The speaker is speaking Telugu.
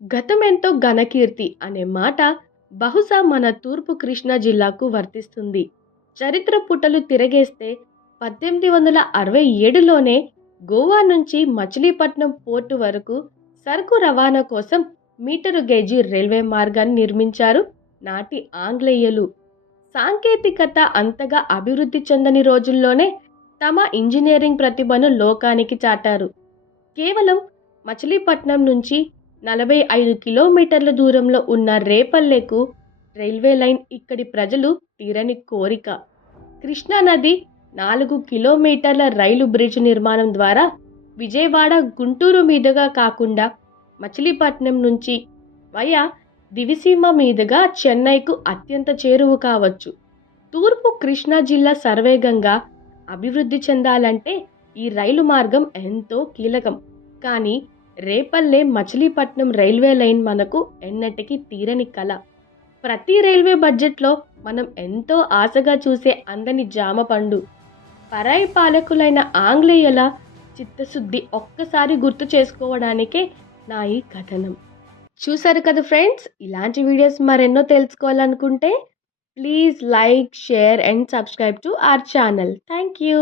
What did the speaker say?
గతమెంతో ఘనకీర్తి అనే మాట బహుశా మన తూర్పు కృష్ణా జిల్లాకు వర్తిస్తుంది. చరిత్ర పుటలు తిరగేస్తే 1867లోనే గోవా నుంచి మచిలీపట్నం పోర్టు వరకు సరుకు రవాణా కోసం మీటరు గేజీ రైల్వే మార్గాన్ని నిర్మించారు నాటి ఆంగ్లేయులు. సాంకేతికత అంతగా అభివృద్ధి చెందని రోజుల్లోనే తమ ఇంజనీరింగ్ ప్రతిభను లోకానికి చాటారు. కేవలం మచిలీపట్నం నుంచి 45 కిలోమీటర్ల దూరంలో ఉన్న రేపల్లెకు రైల్వే లైన్ ఇక్కడి ప్రజలు తీరని కోరిక. కృష్ణానది 4 కిలోమీటర్ల రైలు బ్రిడ్జ్ నిర్మాణం ద్వారా విజయవాడ గుంటూరు మీదుగా కాకుండా మచిలీపట్నం నుంచి వయా దివిసీమ మీదుగా చెన్నైకు అత్యంత చేరువు కావచ్చు. తూర్పు కృష్ణా జిల్లా సర్వేగంగా అభివృద్ధి చెందాలంటే ఈ రైలు మార్గం ఎంతో కీలకం. కానీ రేపల్లె మచిలీపట్నం రైల్వే లైన్ మనకు ఎన్నటికీ తీరని కల. ప్రతి రైల్వే బడ్జెట్లో మనం ఎంతో ఆశగా చూసే అందని జామ పండు. పరాయి పాలకులైన ఆంగ్లేయుల చిత్తశుద్ధి ఒక్కసారి గుర్తు చేసుకోవడానికే నా ఈ కథనం. చూసారు కదా ఫ్రెండ్స్, ఇలాంటి వీడియోస్ మరెన్నో తెలుసుకోవాలనుకుంటే please like, share and subscribe to our channel. Thank you.